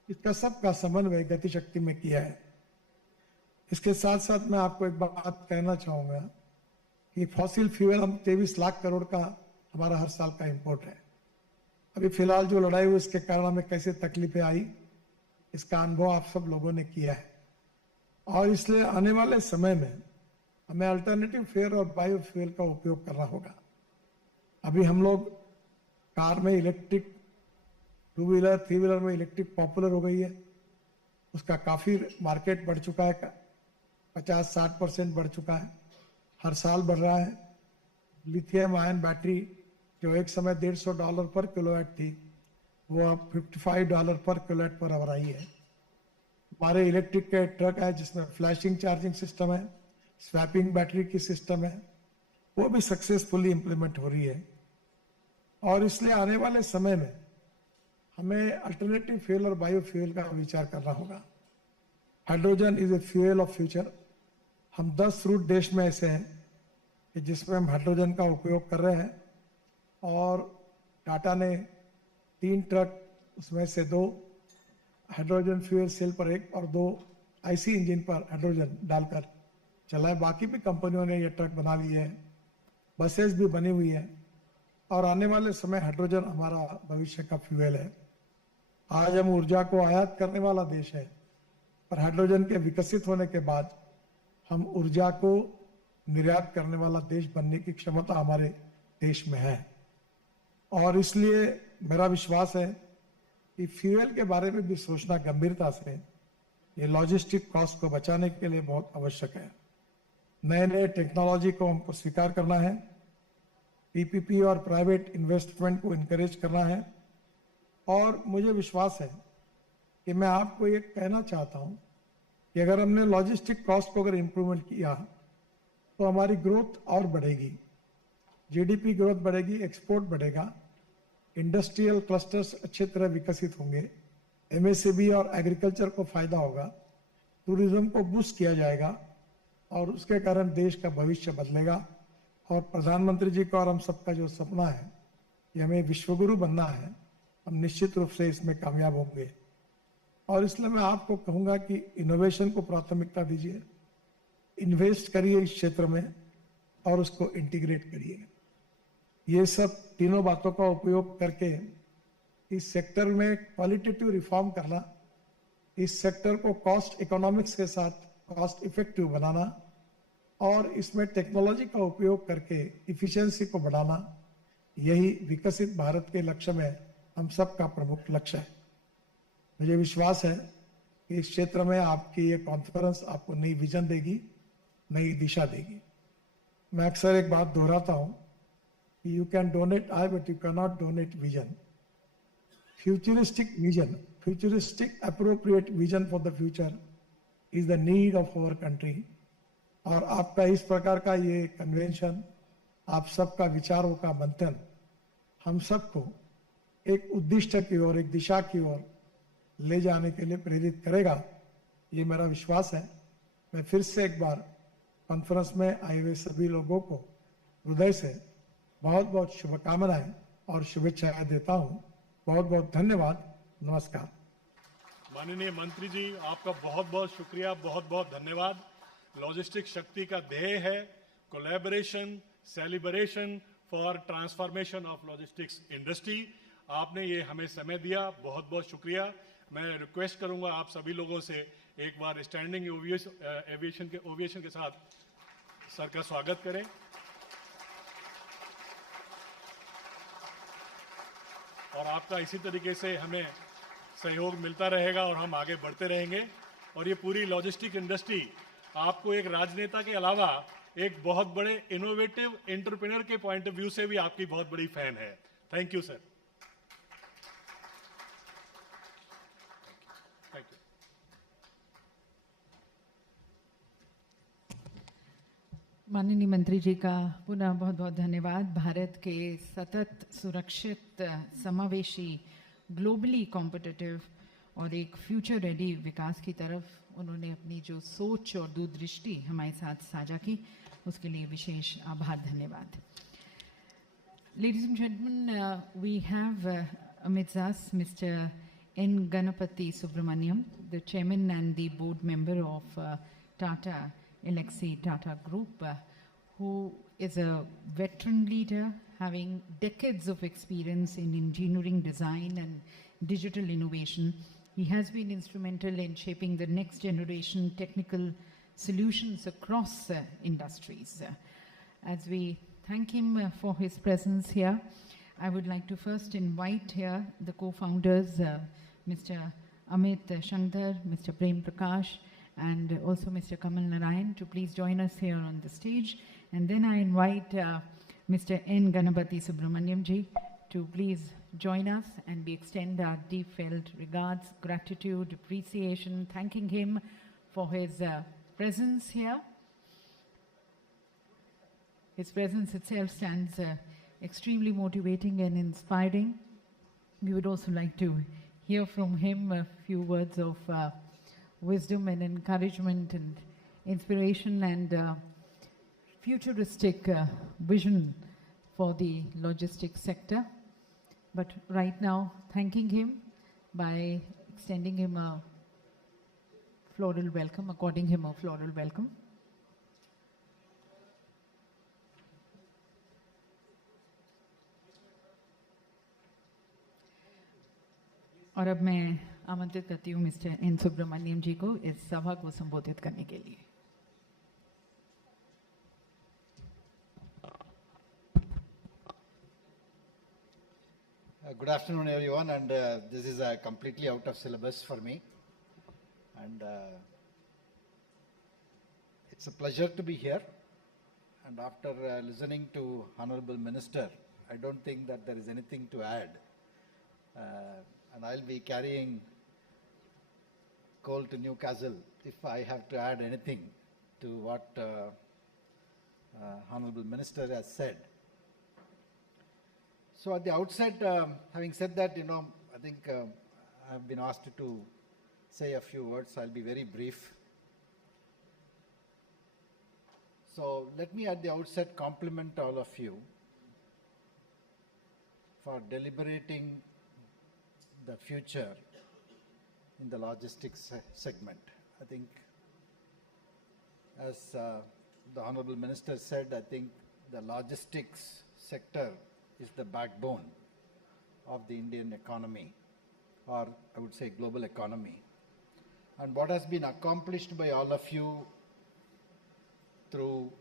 इसका सबका समन्वय गति शक्ति में किया है। इसके साथ साथ मैं आपको एक बात कहना चाहूंगा कि फॉसिल फ्यूल हम 23 लाख करोड़ का हमारा हर साल का इंपोर्ट है। अभी फिलहाल जो लड़ाई हुई इसके कारण हमें कैसे तकलीफें आई, इसका अनुभव आप सब लोगों ने किया है और इसलिए आने वाले समय में हमें अल्टरनेटिव फ्यूल और बायो फ्यूल का उपयोग करना होगा। अभी हम लोग कार में इलेक्ट्रिक, 2 व्हीलर, 3 व्हीलर में इलेक्ट्रिक पॉपुलर हो गई है, उसका काफी मार्केट बढ़ चुका है, 50-60% बढ़ चुका है, हर साल बढ़ रहा है। लिथियम आयन बैटरी जो एक समय $150 पर किलोवाट थी, वो अब $55 पर किलोवाट पर आवर आई है। हमारे इलेक्ट्रिक के ट्रक है जिसमें फ्लैशिंग चार्जिंग सिस्टम है, स्वैपिंग बैटरी की सिस्टम है, वो भी सक्सेसफुली इंप्लीमेंट हो रही है और इसलिए आने वाले समय में हमें अल्टरनेटिव फ्यूल और बायो फ्यूल का विचार करना होगा। Hydrogen is a fuel of future. हम 10 रूट देश में ऐसे हैं कि जिसमें हम हाइड्रोजन का उपयोग कर रहे हैं और टाटा ने 3 ट्रक, उसमें से 2 हाइड्रोजन फ्यूल सेल पर 1 और 2 आईसी इंजन पर हाइड्रोजन डालकर चलाए। बाकी भी कंपनियों ने ये ट्रक बना लिए हैं, बसेस भी बनी हुई है और आने वाले समय हाइड्रोजन हमारा भविष्य का फ्यूल है। आज हम ऊर्जा को आयात करने वाला देश है, पर हाइड्रोजन के विकसित होने के बाद हम ऊर्जा को निर्यात करने वाला देश बनने की क्षमता हमारे देश में है और इसलिए मेरा विश्वास है कि फ्यूल के बारे में भी सोचना गंभीरता से ये लॉजिस्टिक कॉस्ट को बचाने के लिए बहुत आवश्यक है। नए नए टेक्नोलॉजी को हमको स्वीकार करना है, पीपीपी और प्राइवेट इन्वेस्टमेंट को इनकरेज करना है। और मुझे विश्वास है कि मैं आपको ये कहना चाहता हूं कि अगर हमने लॉजिस्टिक कॉस्ट को अगर इम्प्रूवमेंट किया तो हमारी ग्रोथ और बढ़ेगी, जीडीपी ग्रोथ बढ़ेगी, एक्सपोर्ट बढ़ेगा, इंडस्ट्रियल क्लस्टर्स अच्छी तरह विकसित होंगे, एमएसएमई और एग्रीकल्चर को फायदा होगा, टूरिज्म को बूस्ट किया जाएगा और उसके कारण देश का भविष्य बदलेगा। और प्रधानमंत्री जी का और हम सबका जो सपना है कि हमें विश्वगुरु बनना है, हम निश्चित रूप से इसमें कामयाब होंगे। और इसलिए मैं आपको कहूंगा कि इनोवेशन को प्राथमिकता दीजिए, इन्वेस्ट करिए इस क्षेत्र में और उसको इंटीग्रेट करिए। ये सब तीनों बातों का उपयोग करके इस सेक्टर में क्वालिटेटिव रिफॉर्म करना, इस सेक्टर को कॉस्ट इकोनॉमिक्स के साथ कॉस्ट इफेक्टिव बनाना और इसमें टेक्नोलॉजी का उपयोग करके इफिशिएंसी को बढ़ाना, यही विकसित भारत के लक्ष्य में हम सबका प्रमुख लक्ष्य है। मुझे विश्वास है कि इस क्षेत्र में आपकी ये कॉन्फ्रेंस आपको नई विजन देगी, नई दिशा देगी। मैं अक्सर एक बात दोहराता हूं कि you can donate eye but you can not donate vision. Futuristic vision, futuristic appropriate vision for the future is the need of our country. और आपका इस प्रकार का ये कन्वेंशन, आप सबका विचारों का मंथन हम सबको एक उद्दिष्ट की ओर, एक दिशा की ओर ले जाने के लिए प्रेरित करेगा, ये मेरा विश्वास है। मैं फिर से एक बार कॉन्फ्रेंस में आए हुए सभी लोगों को हृदय से बहुत बहुत शुभकामनाएं और शुभेच्छाएं देता हूं। बहुत बहुत धन्यवाद, नमस्कार। माननीय मंत्री जी, आपका बहुत बहुत शुक्रिया, बहुत बहुत धन्यवाद। लॉजिस्टिक शक्ति का ध्येय है collaboration, celebration for transformation of logistics industry. आपने ये हमें समय दिया, बहुत बहुत शुक्रिया। मैं रिक्वेस्ट करूंगा आप सभी लोगों से एक बार स्टैंडिंग ओवेशन के साथ सर का स्वागत करें। और आपका इसी तरीके से हमें सहयोग मिलता रहेगा और हम आगे बढ़ते रहेंगे। और ये पूरी लॉजिस्टिक इंडस्ट्री आपको एक राजनेता के अलावा एक बहुत बड़े इनोवेटिव एंटरप्रेन्योर के पॉइंट ऑफ व्यू से भी आपकी बहुत बड़ी फैन है। Thank you sir. Thank you. माननीय मंत्री जी का पुनः बहुत बहुत धन्यवाद। भारत के सतत सुरक्षित, समावेशी, ग्लोबली कॉम्पिटिटिव और एक फ्यूचर रेडी विकास की तरफ उन्होंने अपनी जो सोच और दूरदृष्टि हमारे साथ साझा की, उसके लिए विशेष आभार, धन्यवाद। Ladies and gentlemen, we have amidst us Mr. N. Ganapati Subramaniam, the chairman and the board member of Tata Elxsi Tata Group, who is a veteran leader having decades of experience in engineering, design and digital innovation. He has been instrumental in shaping the next generation technical solutions across industries. As we thank him for his presence here, I would like to first invite here the co-founders, Mr. Amit Shankar, Mr. Prem Prakash, and also Mr. Kamal Narayan to please join us here on the stage. And then I invite Mr. N. Ganapati Subramaniam ji to please join us, and we extend our deep felt regards, gratitude, appreciation, thanking him for his presence here. His presence itself stands extremely motivating and inspiring. We would also like to hear from him a few words of wisdom and encouragement and inspiration and futuristic vision for the logistics sector. But right now, thanking him by extending him a floral welcome, according him a floral welcome. और अब मैं आमंत्रित करती हूँ mister N Subramaniam जी को इस सभा को संबोधित करने के लिए। Good afternoon, everyone, and this is completely out of syllabus for me. And and it's a pleasure to be here. And after listening to Honorable Minister, I don't think that there is anything to add. And I'll be carrying coal to Newcastle if I have to add anything to what Honorable Minister has said. So at the outset, having said that, I think I've been asked to say a few words. I'll be very brief. So let me at the outset compliment all of you for deliberating the future in the logistics segment. I think, as the Honorable Minister said, I think the logistics sector is the backbone of the Indian economy, or I would say global economy. And what has been accomplished by all of you through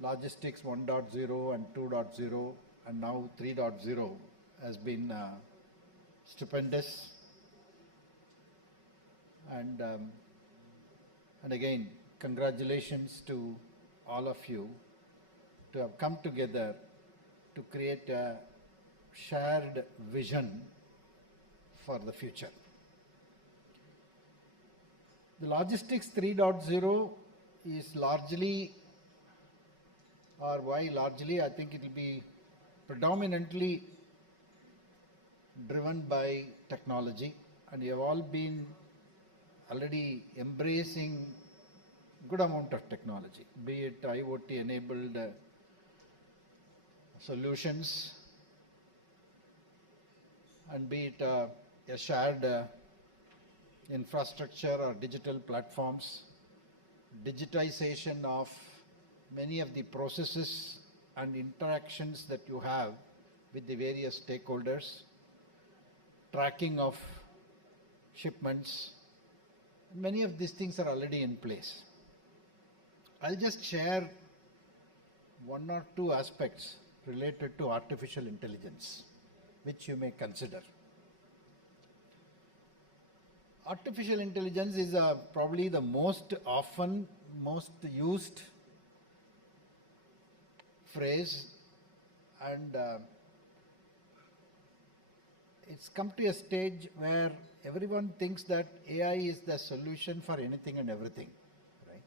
logistics 1.0 and 2.0 and now 3.0 has been stupendous. And again, congratulations to all of you to have come together to create a shared vision for the future. The Logistics 3.0 is largely, or why largely, I think it will be predominantly driven by technology, and you have all been already embracing good amount of technology, be it IoT enabled solutions, and be it a shared infrastructure or digital platforms, digitization of many of the processes and interactions that you have with the various stakeholders, tracking of shipments. Many of these things are already in place. I'll just share one or two aspects related to artificial intelligence, which you may consider. Artificial intelligence is probably the most often, most used phrase, and it's come to a stage where everyone thinks that AI is the solution for anything and everything, right?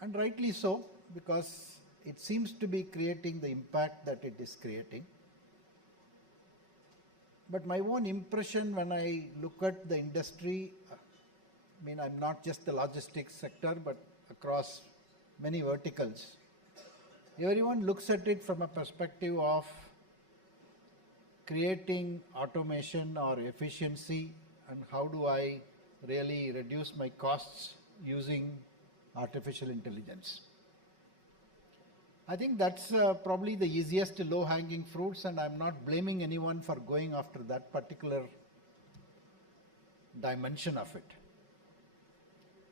And rightly so, because it seems to be creating the impact that it is creating. But my own impression when I look at the industry, I mean, I'm not just the logistics sector, but across many verticals, everyone looks at it from a perspective of creating automation or efficiency, and how do I really reduce my costs using artificial intelligence. I think that's probably the easiest low-hanging fruits, and I'm not blaming anyone for going after that particular dimension of it.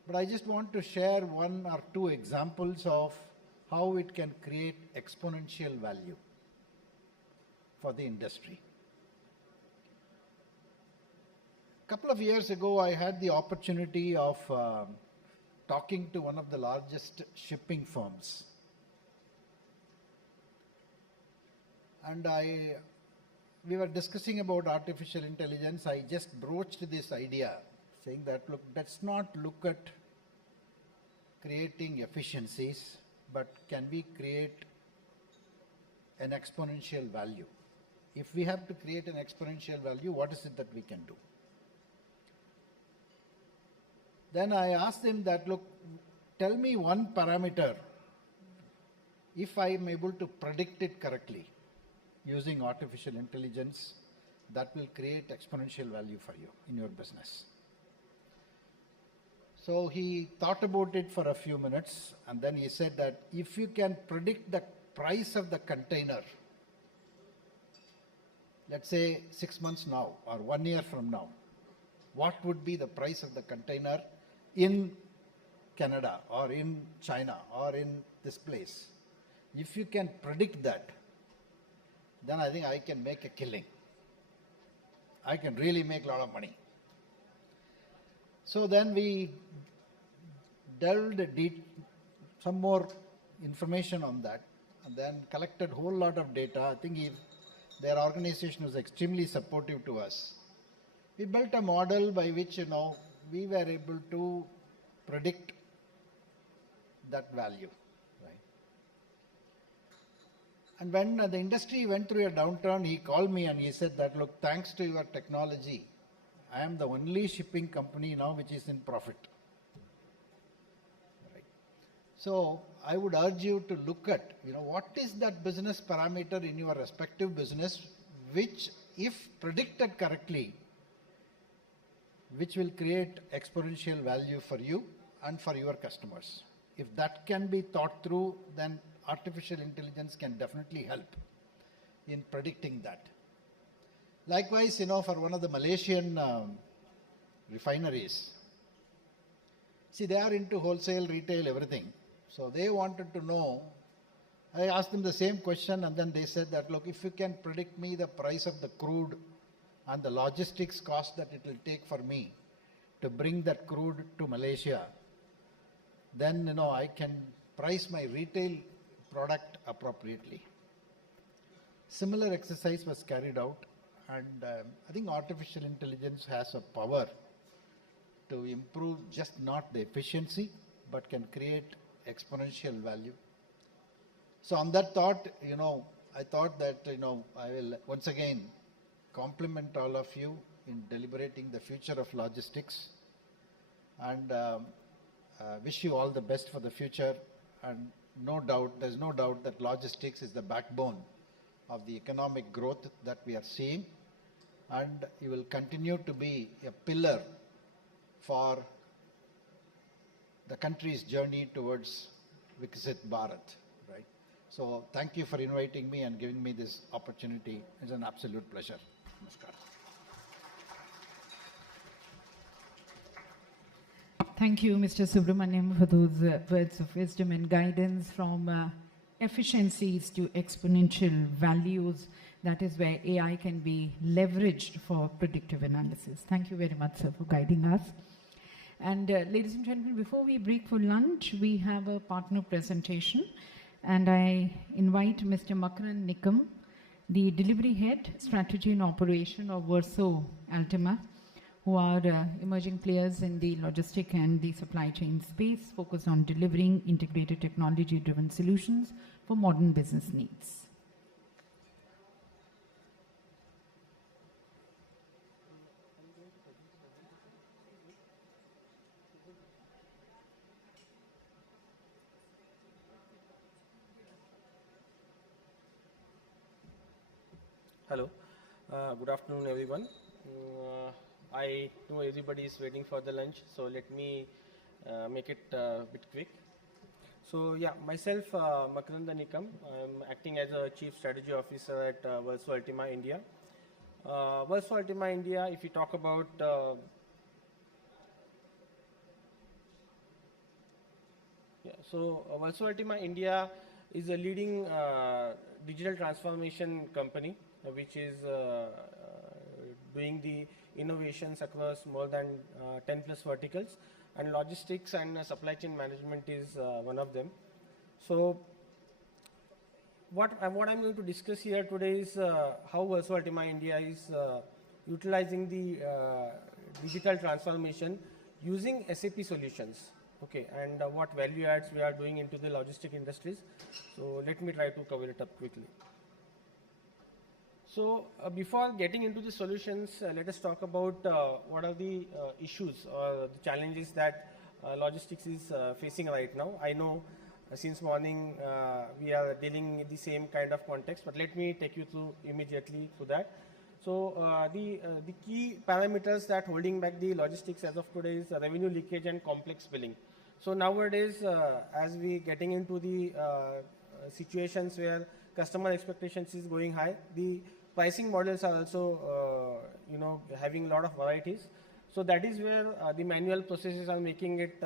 But I just want to share one or two examples of how it can create exponential value for the industry. A couple of years ago, I had the opportunity of talking to one of the largest shipping firms. And we were discussing about artificial intelligence. I just broached this idea, saying that, look, let's not look at creating efficiencies, but can we create an exponential value? If we have to create an exponential value, what is it that we can do? Then I asked them that, look, tell me one parameter, if I am able to predict it correctly using artificial intelligence, that will create exponential value for you in your business. So he thought about it for a few minutes, and then he said that if you can predict the price of the container, let's say 6 months now or 1 year from now, what would be the price of the container in Canada or in China or in this place? If you can predict that, then I think I can make a killing. I can really make a lot of money. So then we delved some more information on that, and then collected whole lot of data. I think their organization was extremely supportive to us. We built a model by which, we were able to predict that value, right? And when the industry went through a downturn, he called me and he said that, look, thanks to your technology, I am the only shipping company now which is in profit. Right. So I would urge you to look at, what is that business parameter in your respective business, which, if predicted correctly, which will create exponential value for you and for your customers. If that can be thought through, then artificial intelligence can definitely help in predicting that. Likewise, for one of the Malaysian refineries, see, they are into wholesale, retail, everything. So they wanted to know, I asked them the same question, and then they said that, look, if you can predict me the price of the crude and the logistics cost that it will take for me to bring that crude to Malaysia, then, I can price my retail product appropriately. Similar exercise was carried out, and I think artificial intelligence has a power to improve just not the efficiency, but can create exponential value. So on that thought, I thought that, I will once again compliment all of you in deliberating the future of logistics, and wish you all the best for the future. And there's no doubt that logistics is the backbone of the economic growth that we are seeing, and it will continue to be a pillar for the country's journey towards Viksit Bharat, right? So thank you for inviting me and giving me this opportunity. It's an absolute pleasure. Namaskar. Thank you, Mr. Subramaniam, for those words of wisdom and guidance. From efficiencies to exponential values, that is where AI can be leveraged for predictive analysis. Thank you very much, sir, for guiding us. And ladies and gentlemen, before we break for lunch, we have a partner presentation. And I invite Mr. Makaran Nikam, the Delivery Head, Strategy and Operation of Verso Ultima, who are emerging players in the logistic and the supply chain space, focused on delivering integrated technology-driven solutions for modern business needs. Hello, good afternoon everyone. I know everybody is waiting for the lunch, so let me make it a bit quick. So yeah, myself, Makaranda Nikam, I'm acting as a Chief Strategy Officer at Verso Ultima India. Verso Ultima India, if you talk about Verso Ultima India is a leading digital transformation company, which is doing the innovations across more than 10 plus verticals, and logistics and supply chain management is one of them. So what I'm going to discuss here today is how Verso Ultima India is utilizing the digital transformation using SAP solutions. Okay, and what value adds we are doing into the logistic industries. So let me try to cover it up quickly. So before getting into the solutions, let us talk about what are the issues or the challenges that logistics is facing right now. I know since morning we are dealing with the same kind of context, but let me take you through immediately to that. So the key parameters that holding back the logistics as of today is revenue leakage and complex billing. So nowadays, as we getting into the situations where customer expectations is going high, the pricing models are also, having a lot of varieties. So that is where the manual processes are making it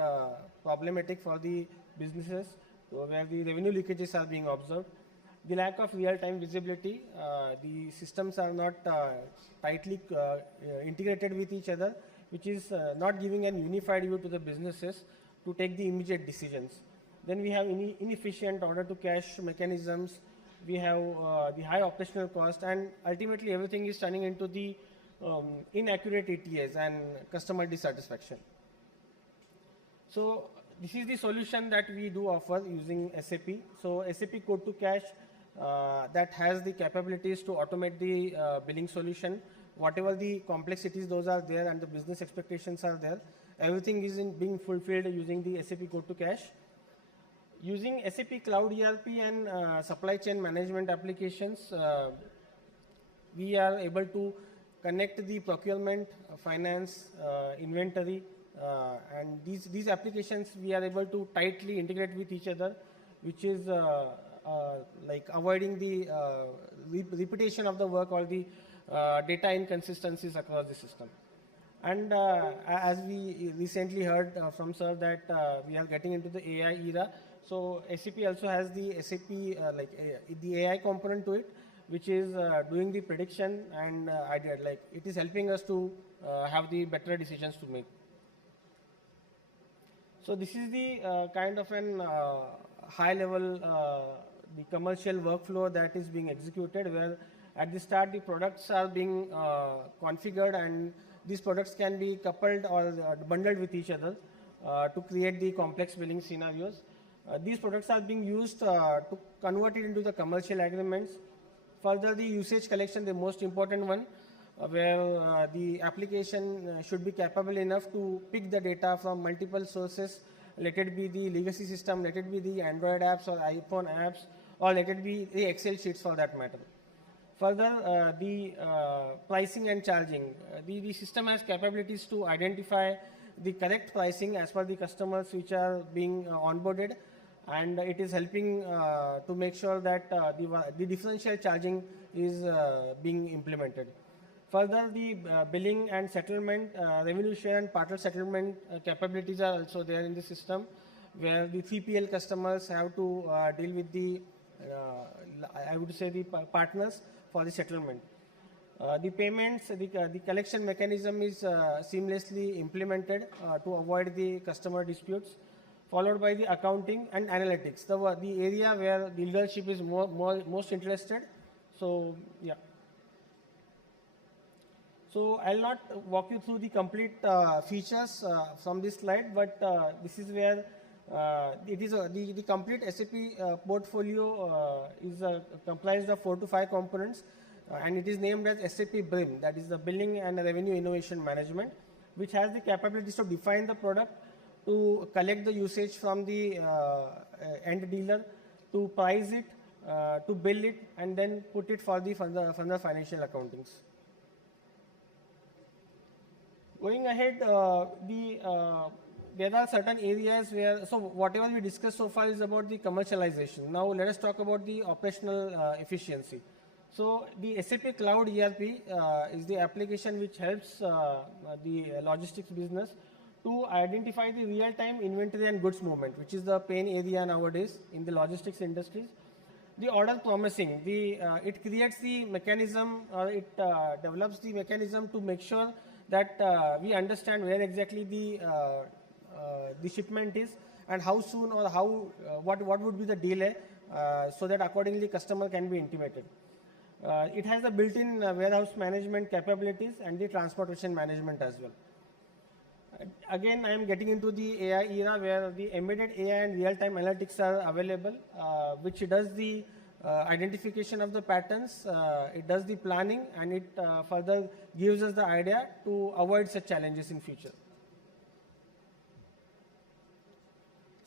problematic for the businesses, where the revenue leakages are being observed. The lack of real-time visibility, the systems are not tightly integrated with each other, which is not giving an unified view to the businesses to take the immediate decisions. Then we have inefficient order to cash mechanisms, we have the high operational cost, and ultimately everything is turning into the inaccurate ETAs and customer dissatisfaction. So this is the solution that we do offer using SAP. So SAP Code to Cash that has the capabilities to automate the billing solution. Whatever the complexities those are there and the business expectations are there, everything is being fulfilled using the SAP Code to Cash. Using SAP Cloud ERP and supply chain management applications, we are able to connect the procurement, finance, inventory, and these applications we are able to tightly integrate with each other, which is like avoiding the repetition of the work or the data inconsistencies across the system. And as we recently heard from sir that we are getting into the AI era, so SAP also has the SAP the AI component to it, which is doing the prediction and it is helping us to have the better decisions to make. So this is the kind of an high level the commercial workflow that is being executed, where at the start the products are being configured, and these products can be coupled or bundled with each other to create the complex billing scenarios. These products are being used to convert it into the commercial agreements. Further, the usage collection, the most important one, where the application should be capable enough to pick the data from multiple sources. Let it be the legacy system, let it be the Android apps or iPhone apps, or let it be the Excel sheets for that matter. Further, the pricing and charging. The system has capabilities to identify the correct pricing as per the customers which are being onboarded, and it is helping to make sure that the differential charging is being implemented. Further, the billing and settlement, revenue share and partner settlement capabilities are also there in the system, where the 3PL customers have to deal with the, I would say, the partners for the settlement. The payments, the collection mechanism is seamlessly implemented to avoid the customer disputes, followed by the accounting and analytics, the area where the leadership is most interested. So, yeah. So I'll not walk you through the complete features from this slide, but this is where it is the complete SAP portfolio is comprised of 4 to 5 components, and it is named as SAP BRIM, that is the Billing and Revenue Innovation Management, which has the capabilities to define the product, to collect the usage from the end dealer, to price it, to bill it, and then put it for the further financial accountings. Going ahead, there are certain areas where, so whatever we discussed so far is about the commercialization. Now let us talk about the operational efficiency. So the SAP Cloud ERP is the application which helps the logistics business to identify the real-time inventory and goods movement, which is the pain area nowadays in the logistics industries. The order promising, it creates the mechanism, or it develops the mechanism to make sure that we understand where exactly the shipment is and how soon or what would be the delay, so that accordingly customer can be intimated. It has the built-in warehouse management capabilities and the transportation management as well. Again, I am getting into the AI era, where the embedded AI and real-time analytics are available, which does the identification of the patterns, it does the planning, and it further gives us the idea to avoid such challenges in future.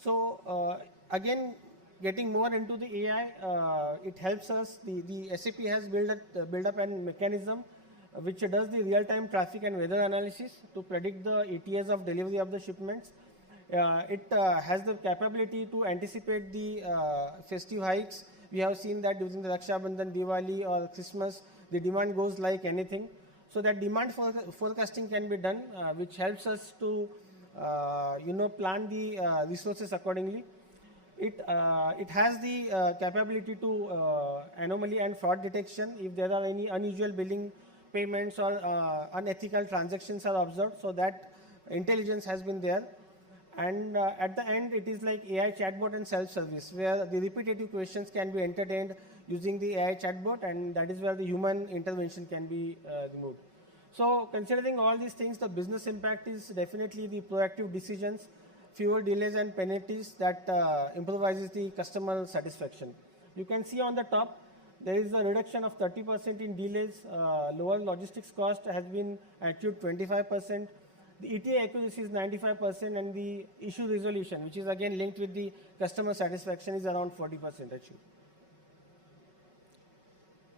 So again, getting more into the AI, it helps us, the SAP has built up a mechanism which does the real-time traffic and weather analysis to predict the ETAs of delivery of the shipments. It has the capability to anticipate the festive hikes. We have seen that during the Raksha Bandhan, Diwali or Christmas, the demand goes like anything. So that demand forecasting can be done, which helps us to plan the resources accordingly. It has the capability to anomaly and fraud detection. If there are any unusual billing payments or unethical transactions are observed. So that intelligence has been there. And at the end, it is like AI chatbot and self-service, where the repetitive questions can be entertained using the AI chatbot, and that is where the human intervention can be removed. So considering all these things, the business impact is definitely the proactive decisions, fewer delays and penalties that improvises the customer satisfaction. You can see on the top, there is a reduction of 30% in delays, lower logistics cost has been achieved 25%, the ETA accuracy is 95%, and the issue resolution, which is again linked with the customer satisfaction, is around 40% achieved.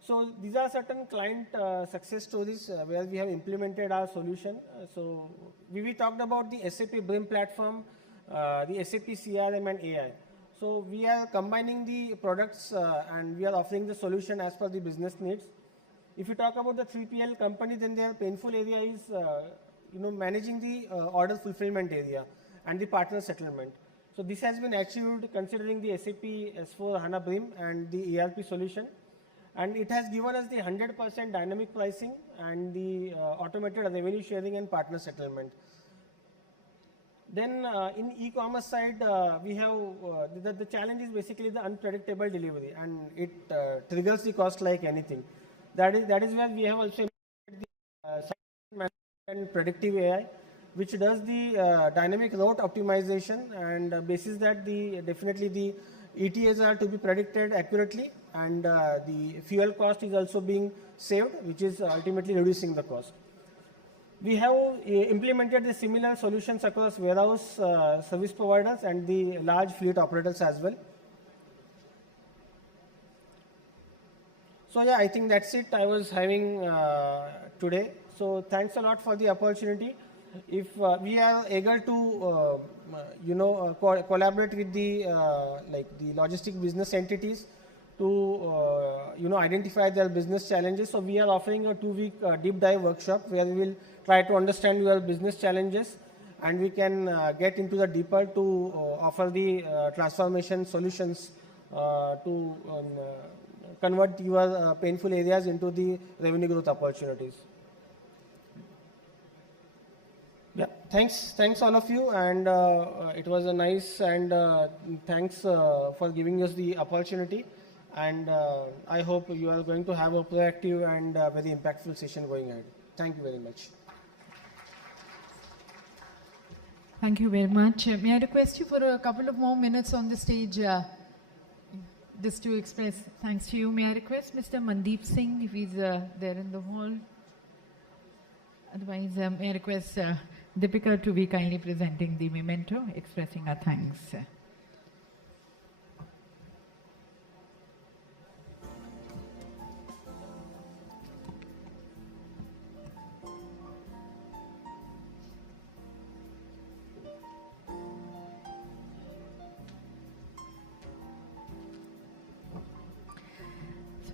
So these are certain client success stories where we have implemented our solution. So we talked about the SAP BRIM platform, the SAP CRM and AI. So we are combining the products and we are offering the solution as per the business needs. If you talk about the 3PL company, then their painful area is managing the order fulfillment area and the partner settlement. So this has been achieved considering the SAP S/4HANA BRIM and the ERP solution. And it has given us the 100% dynamic pricing and the automated revenue sharing and partner settlement. Then in e-commerce side, we have the challenge is basically the unpredictable delivery, and it triggers the cost like anything. That is where we have also the and predictive AI, which does the dynamic route optimization, and basis that definitely the ETAs are to be predicted accurately, and the fuel cost is also being saved, which is ultimately reducing the cost. We have implemented the similar solutions across warehouse service providers and the large fleet operators as well. So yeah, I think that's it I was having today. So thanks a lot for the opportunity. If we are eager to collaborate with the the logistic business entities to identify their business challenges. So we are offering a 2-week deep dive workshop where we will try to understand your business challenges, and we can get into the deeper to offer the transformation solutions to convert your painful areas into the revenue growth opportunities. Yeah, thanks all of you, and it was a nice, and thanks for giving us the opportunity, and I hope you are going to have a proactive and very impactful session going ahead. Thank you very much. Thank you very much. May I request you for a couple of more minutes on the stage just to express thanks to you. May I request Mr. Mandeep Singh, if he's there in the hall? Otherwise, may I request Deepika to be kindly presenting the memento, expressing our thanks.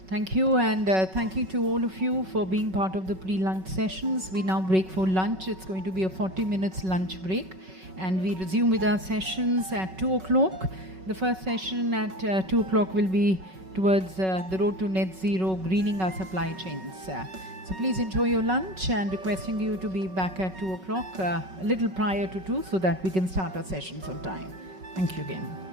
Thank you, and thank you to all of you for being part of the pre-lunch sessions. We now break for lunch. It's going to be a 40 minutes lunch break, and we resume with our sessions at 2 o'clock. The first session at 2 o'clock will be towards the road to net zero, greening our supply chains. So please enjoy your lunch, and requesting you to be back at 2 o'clock, a little prior to 2, so that we can start our sessions on time. Thank you again.